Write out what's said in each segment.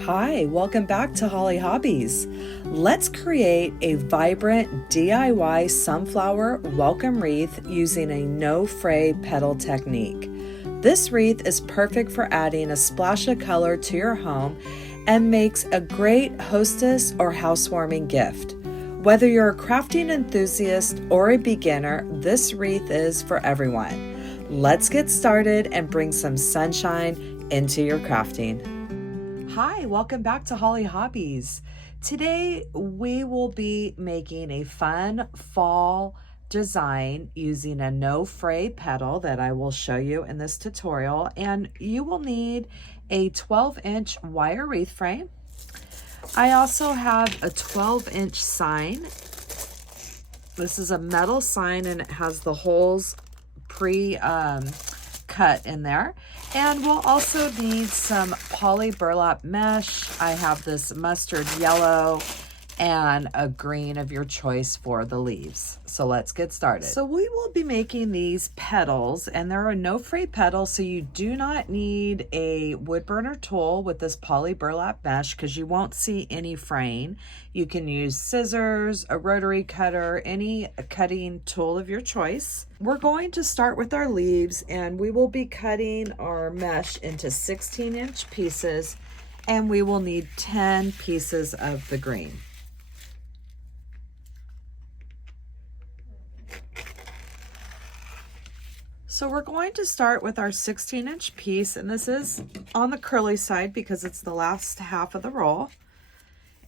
Hi, welcome back to Hollie Hobbies. Let's create a vibrant DIY sunflower welcome wreath using a no-fray petal technique. This wreath is perfect for adding a splash of color to your home and makes a great hostess or housewarming gift. Whether you're a crafting enthusiast or a beginner, this wreath is for everyone. Let's get started and bring some sunshine into your crafting. Hi, welcome back to Hollie Hobbies. Today we will be making a fun fall design using a no-fray petal that I will show you in this tutorial, and you will need a 12-inch wire wreath frame. I also have a 12-inch sign. This is a metal sign and it has the holes cut in there. And we'll also need some poly burlap mesh. I have this mustard yellow and a green of your choice for the leaves. So let's get started. So we will be making these petals, and there are no fray petals, so you do not need a wood burner tool with this poly burlap mesh because you won't see any fraying. You can use scissors, a rotary cutter, any cutting tool of your choice. We're going to start with our leaves, and we will be cutting our mesh into 16-inch pieces, and we will need 10 pieces of the green. So we're going to start with our 16-inch piece, and this is on the curly side because it's the last half of the roll.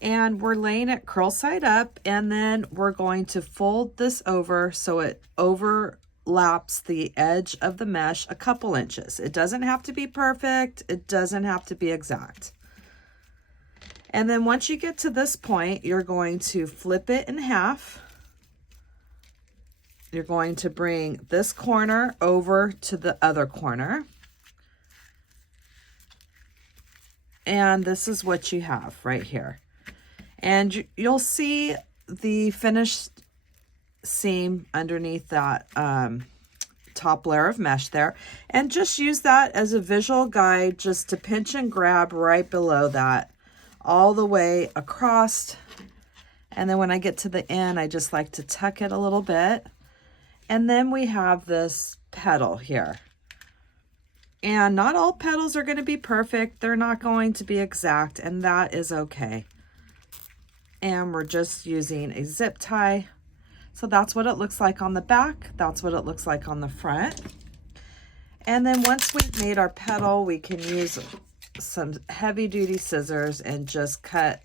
And we're laying it curl side up, and then we're going to fold this over so it overlaps the edge of the mesh a couple inches. It doesn't have to be perfect. It doesn't have to be exact. And then once you get to this point, you're going to flip it in half. You're going to bring this corner over to the other corner. And this is what you have right here. And you'll see the finished seam underneath that top layer of mesh there. And just use that as a visual guide just to pinch and grab right below that all the way across. And then when I get to the end, I just like to tuck it a little bit. And then we have this petal here. And not all petals are going to be perfect. They're not going to be exact, and that is okay. And we're just using a zip tie. So that's what it looks like on the back. That's what it looks like on the front. And then once we've made our petal, we can use some heavy-duty scissors and just cut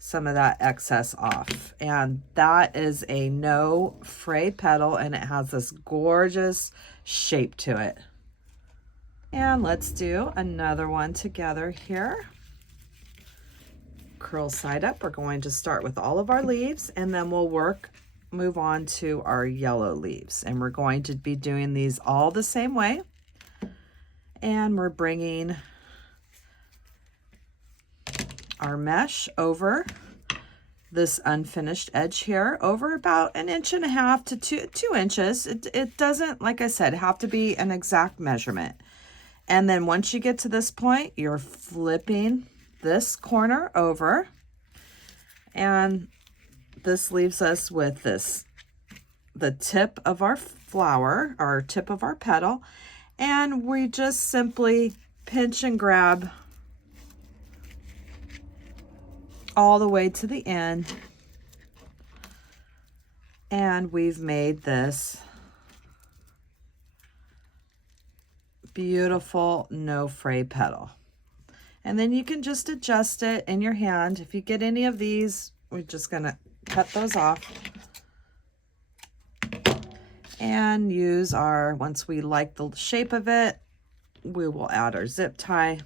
some of that excess off. And that is a no fray petal, and it has this gorgeous shape to it. And let's do another one together here. Curl side up. We're going to start with all of our leaves, and then we'll move on to our yellow leaves, and we're going to be doing these all the same way. And we're bringing our mesh over this unfinished edge here, over about 1.5 to 2 inches. It doesn't, like I said, have to be an exact measurement. And then once you get to this point, you're flipping this corner over, and this leaves us with the tip of our flower, or tip of our petal, and we just simply pinch and grab all the way to the end, and we've made this beautiful no fray petal. And then you can just adjust it in your hand. If you get any of these, we're just gonna cut those off and use once we like the shape of it, we will add our zip tie.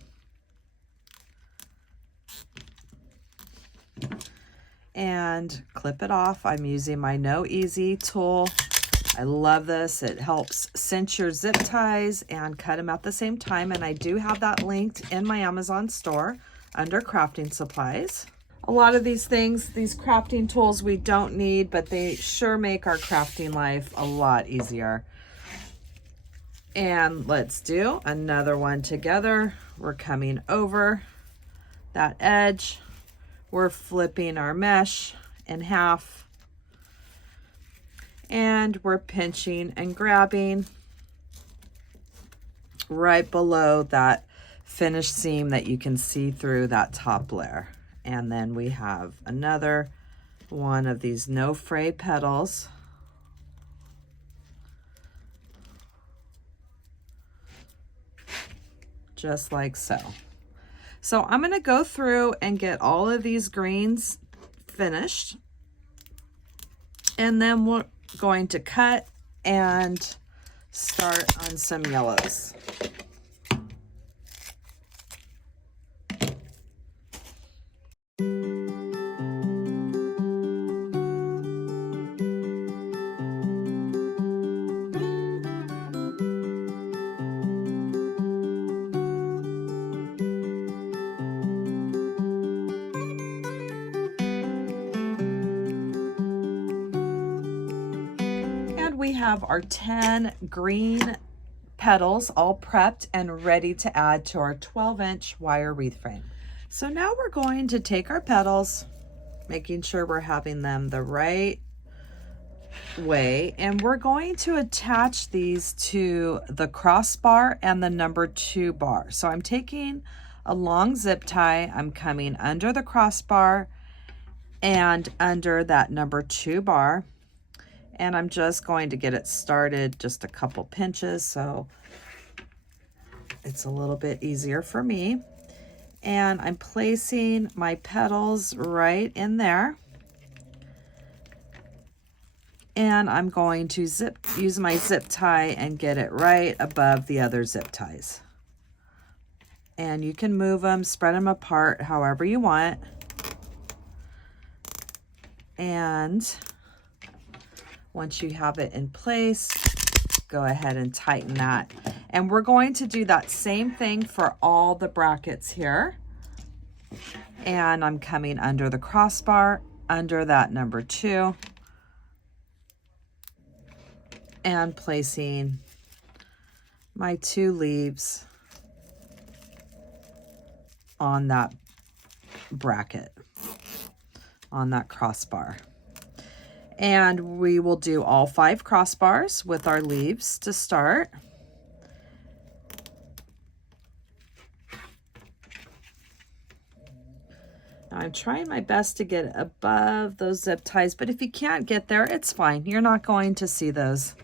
And clip it off. I'm using my No Easy tool. I love this. It helps cinch your zip ties and cut them at the same time. And I do have that linked in my Amazon store under crafting supplies. A lot of these things, these crafting tools we don't need, but they sure make our crafting life a lot easier. And let's do another one together. We're coming over that edge, we're flipping our mesh in half, and we're pinching and grabbing right below that finished seam that you can see through that top layer. And then we have another one of these no-fray petals. Just like so. So I'm going to go through and get all of these greens finished, and then we're going to cut and start on some yellows. We have our 10 green petals all prepped and ready to add to our 12-inch wire wreath frame. So now we're going to take our petals, making sure we're having them the right way, and we're going to attach these to the crossbar and the number 2 bar. So I'm taking a long zip tie, I'm coming under the crossbar and under that number 2 bar. And I'm just going to get it started, just a couple pinches, so it's a little bit easier for me. And I'm placing my petals right in there. And I'm going to use my zip tie and get it right above the other zip ties. And you can move them, spread them apart however you want. And once you have it in place, go ahead and tighten that. And we're going to do that same thing for all the brackets here. And I'm coming under the crossbar, under that number 2, and placing my 2 leaves on that bracket, on that crossbar. And we will do all 5 crossbars with our leaves to start. Now I'm trying my best to get above those zip ties, but if you can't get there, it's fine. You're not going to see those.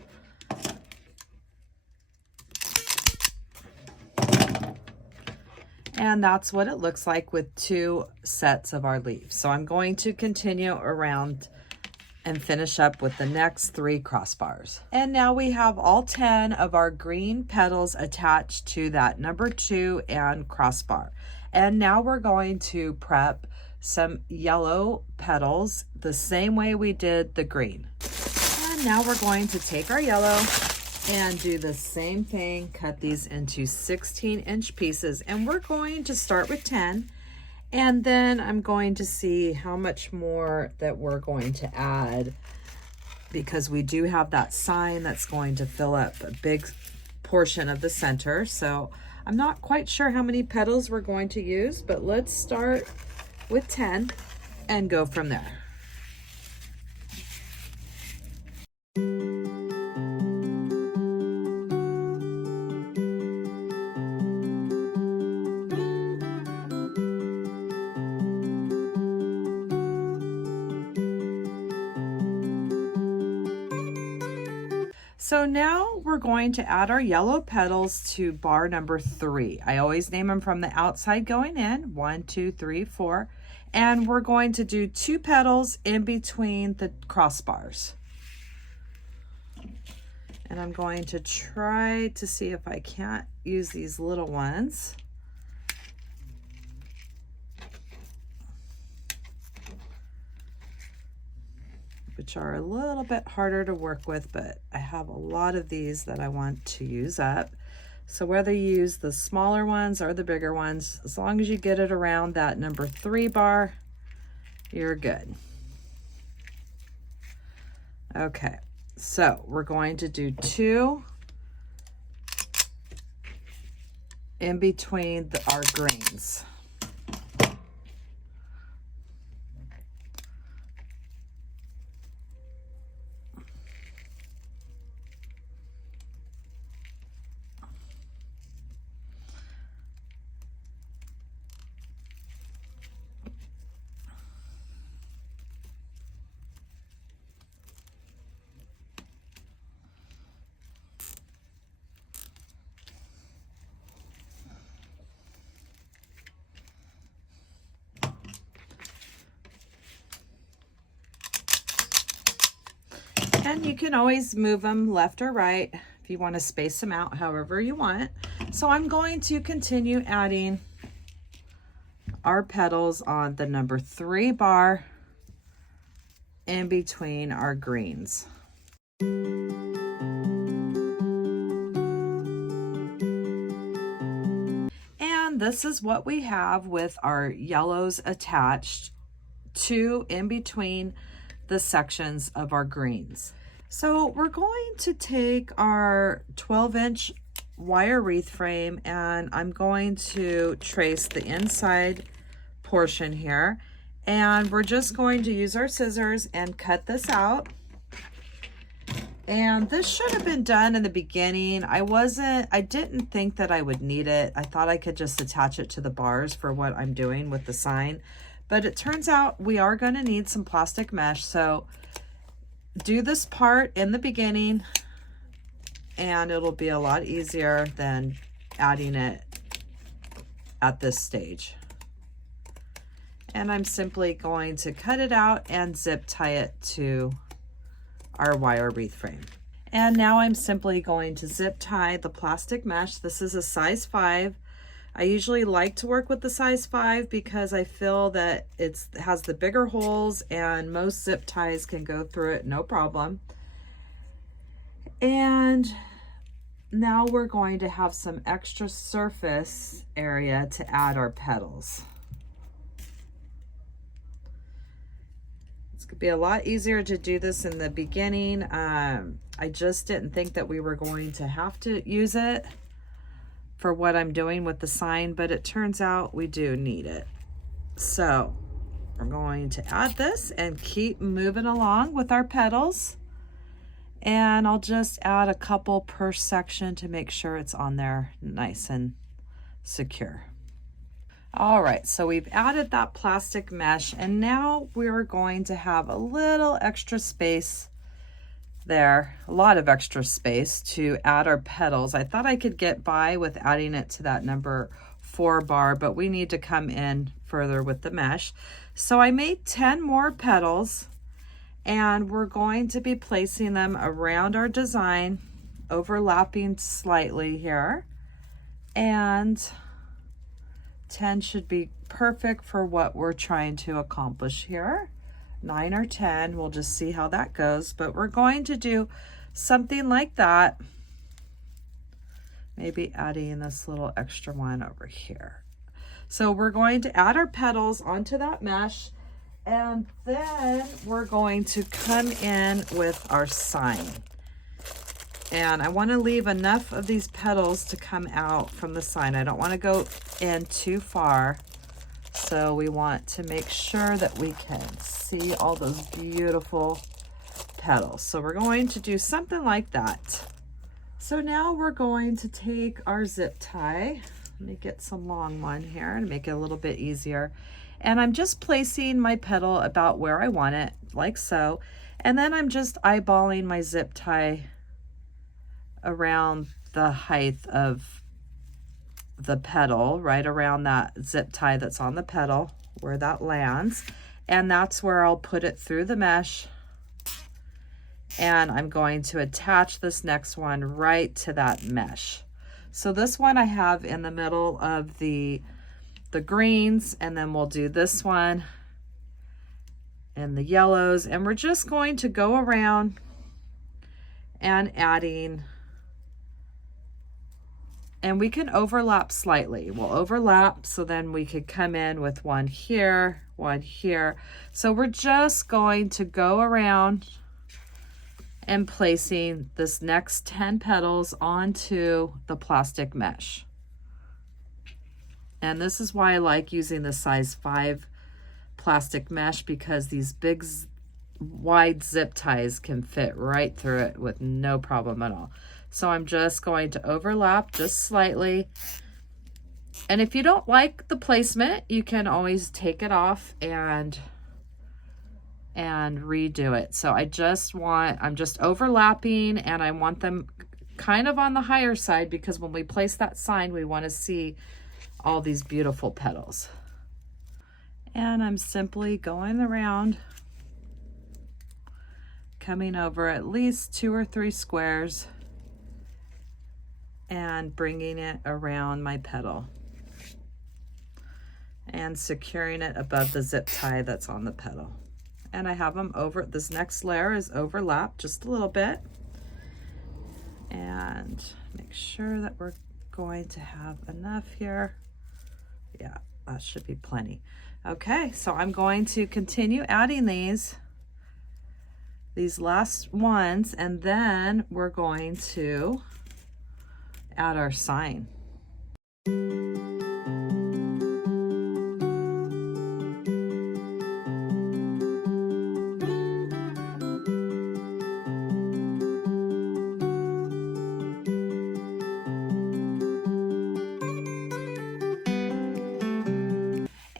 And that's what it looks like with 2 sets of our leaves. So I'm going to continue around and finish up with the next 3 crossbars. And now we have all 10 of our green petals attached to that number 2 and crossbar. And now we're going to prep some yellow petals the same way we did the green. And now we're going to take our yellow and do the same thing, cut these into 16-inch pieces. And we're going to start with 10. And then I'm going to see how much more that we're going to add, because we do have that sign that's going to fill up a big portion of the center. So I'm not quite sure how many petals we're going to use, but let's start with 10 and go from there. So now we're going to add our yellow petals to bar number 3. I always name them from the outside going in, 1, 2, 3, 4. And we're going to do 2 petals in between the crossbars. And I'm going to try to see if I can't use these little ones. Which are a little bit harder to work with, but I have a lot of these that I want to use up. So whether you use the smaller ones or the bigger ones, as long as you get it around that number 3 bar, you're good. Okay, so we're going to do 2 in between our greens. And you can always move them left or right if you want to space them out however you want. So I'm going to continue adding our petals on the number 3 bar in between our greens. And this is what we have with our yellows attached to in between the sections of our greens. So we're going to take our 12-inch wire wreath frame, and I'm going to trace the inside portion here, and we're just going to use our scissors and cut this out. And this should have been done in the beginning. I didn't think that I would need it. I thought I could just attach it to the bars for what I'm doing with the sign, but it turns out we are going to need some plastic mesh. So do this part in the beginning and it'll be a lot easier than adding it at this stage. And I'm simply going to cut it out and zip tie it to our wire wreath frame. And now I'm simply going to zip tie the plastic mesh. This is a size 5. I usually like to work with the size 5 because I feel that it has the bigger holes and most zip ties can go through it no problem. And now we're going to have some extra surface area to add our petals. It's gonna be a lot easier to do this in the beginning. I just didn't think that we were going to have to use it for what I'm doing with the sign, but it turns out we do need it. So we're going to add this and keep moving along with our petals. And I'll just add a couple per section to make sure it's on there nice and secure. All right, so we've added that plastic mesh, and now we're going to have a little extra space there, a lot of extra space to add our petals. I thought I could get by with adding it to that number 4 bar, but we need to come in further with the mesh. So I made 10 more petals, and we're going to be placing them around our design, overlapping slightly here, and 10 should be perfect for what we're trying to accomplish here. 9 or 10, we'll just see how that goes, but we're going to do something like that. Maybe adding this little extra one over here. So we're going to add our petals onto that mesh, and then we're going to come in with our sign. And I want to leave enough of these petals to come out from the sign. I don't want to go in too far. So we want to make sure that we can see all those beautiful petals. So we're going to do something like that. So now we're going to take our zip tie. Let me get some long one here to make it a little bit easier. And I'm just placing my petal about where I want it, like so. And then I'm just eyeballing my zip tie around the height of the petal, right around that zip tie that's on the petal, where that lands. And that's where I'll put it through the mesh. And I'm going to attach this next one right to that mesh. So this one I have in the middle of the greens, and then we'll do this one and the yellows, and we're just going to go around and adding, and we can overlap slightly. We'll overlap, so then we could come in with one here, one here. So we're just going to go around and placing this next 10 petals onto the plastic mesh. And this is why I like using the size 5 plastic mesh, because these big wide zip ties can fit right through it with no problem at all. So I'm just going to overlap just slightly. And if you don't like the placement, you can always take it off and redo it. So I'm just overlapping, and I want them kind of on the higher side, because when we place that sign, we want to see all these beautiful petals. And I'm simply going around, coming over at least 2 or 3 squares and bringing it around my petal and securing it above the zip tie that's on the petal. And I have them over, this next layer is overlapped just a little bit. And make sure that we're going to have enough here. Yeah, that should be plenty. Okay, so I'm going to continue adding these last ones, and then we're going to add our sign.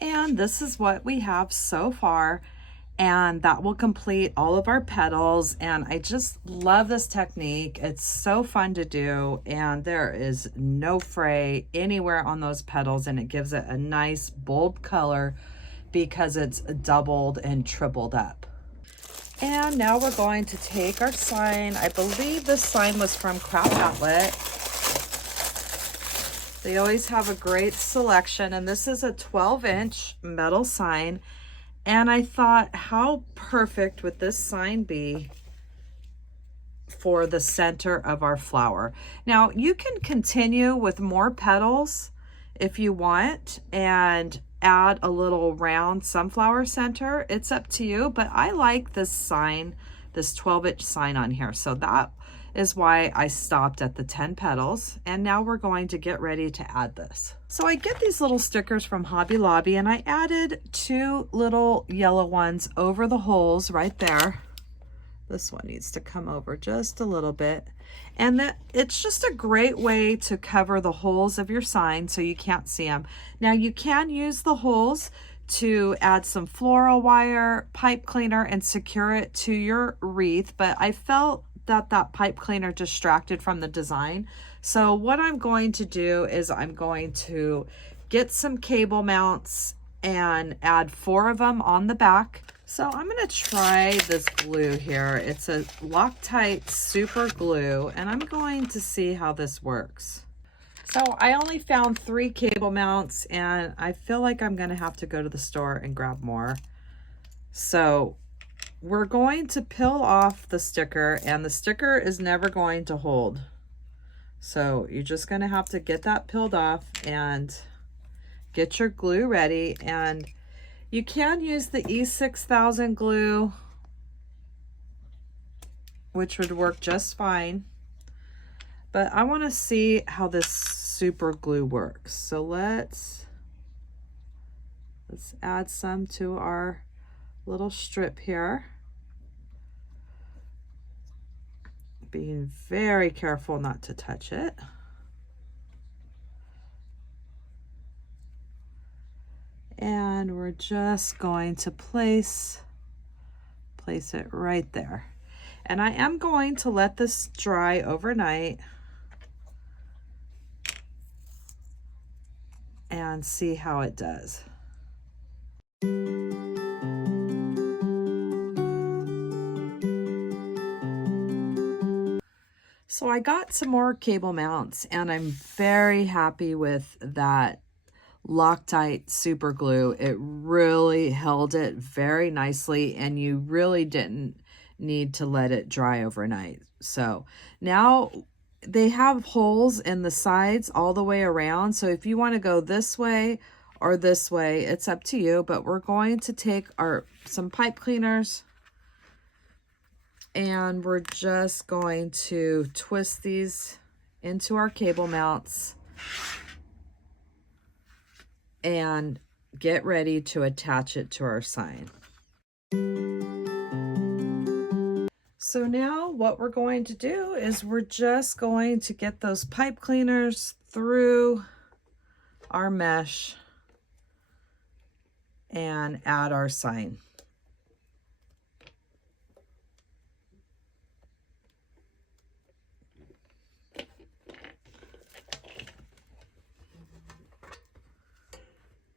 And this is what we have so far, and that will complete all of our petals. And I just love this technique. It's so fun to do, and there is no fray anywhere on those petals, and it gives it a nice bold color because it's doubled and tripled up. And now we're going to take our sign. I believe this sign was from Craft Outlet. They always have a great selection, and this is a 12-inch metal sign. And I thought, how perfect would this sign be for the center of our flower? Now, you can continue with more petals if you want and add a little round sunflower center. It's up to you, but I like this sign, this 12-inch sign on here. So that is why I stopped at the 10 petals. And now we're going to get ready to add this. So I get these little stickers from Hobby Lobby, and I added 2 little yellow ones over the holes right there. This one needs to come over just a little bit. And that it's just a great way to cover the holes of your sign so you can't see them. Now you can use the holes to add some floral wire, pipe cleaner, and secure it to your wreath, but I felt that pipe cleaner distracted from the design. So what I'm going to do is I'm going to get some cable mounts and add 4 of them on the back. So I'm going to try this glue here. It's a Loctite super glue, and I'm going to see how this works. So I only found 3 cable mounts, and I feel like I'm going to have to go to the store and grab more. So we're going to peel off the sticker, and the sticker is never going to hold. So you're just going to have to get that peeled off and get your glue ready. And you can use the E6000 glue, which would work just fine. But I want to see how this super glue works. So let's add some to our little strip here. Being very careful not to touch it. And we're just going to place it right there. And I am going to let this dry overnight and see how it does. So I got some more cable mounts, and I'm very happy with that Loctite super glue. It really held it very nicely, and you really didn't need to let it dry overnight. So now they have holes in the sides all the way around. So if you want to go this way or this way, it's up to you. But we're going to take some pipe cleaners, and we're just going to twist these into our cable mounts and get ready to attach it to our sign. So now what we're going to do is we're just going to get those pipe cleaners through our mesh and add our sign.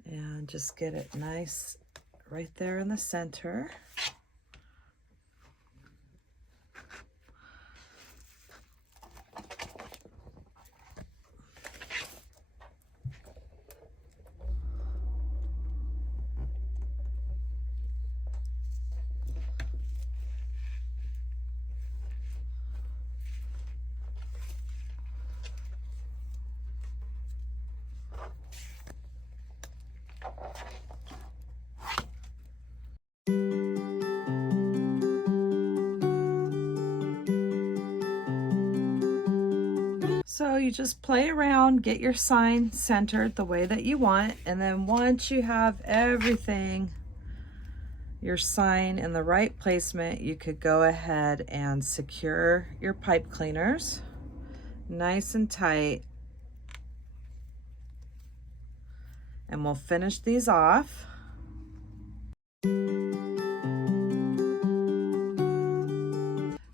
And just get it nice right there in the center. So you just play around, get your sign centered the way that you want, and then once you have everything, your sign in the right placement, you could go ahead and secure your pipe cleaners nice and tight. And we'll finish these off.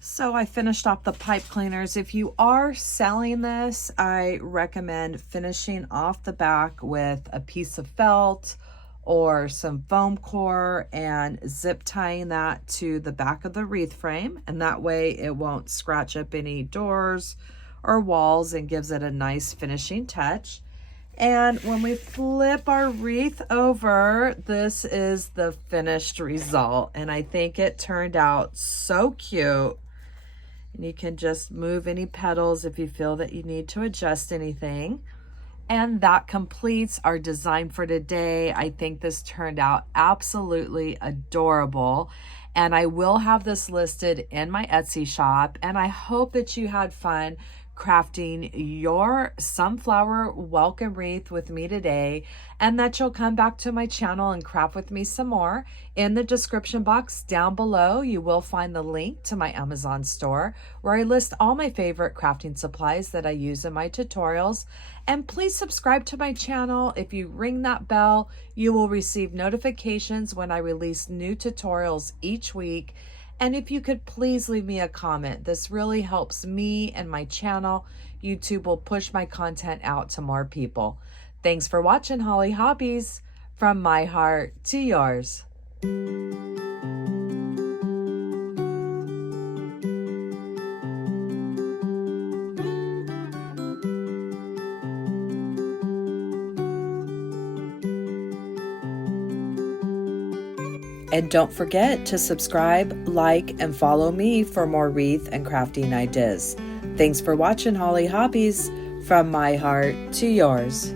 So I finished off the pipe cleaners. If you are selling this, I recommend finishing off the back with a piece of felt or some foam core and zip tying that to the back of the wreath frame. And that way it won't scratch up any doors or walls and gives it a nice finishing touch. And when we flip our wreath over, this is the finished result. And I think it turned out so cute. And you can just move any petals if you feel that you need to adjust anything. And that completes our design for today. I think this turned out absolutely adorable. And I will have this listed in my Etsy shop. And I hope that you had fun crafting your sunflower welcome wreath with me today, and that you'll come back to my channel and craft with me some more. In the description box down below, you will find the link to my Amazon store where I list all my favorite crafting supplies that I use in my tutorials. And please subscribe to my channel. If you ring that bell, you will receive notifications when I release new tutorials each week. And if you could please leave me a comment, this really helps me and my channel. YouTube will push my content out to more people. Thanks for watching, Hollie Hobbies. From my heart to yours. And don't forget to subscribe, like, and follow me for more wreath and crafting ideas. Thanks for watching, Hollie Hobbies. From my heart to yours.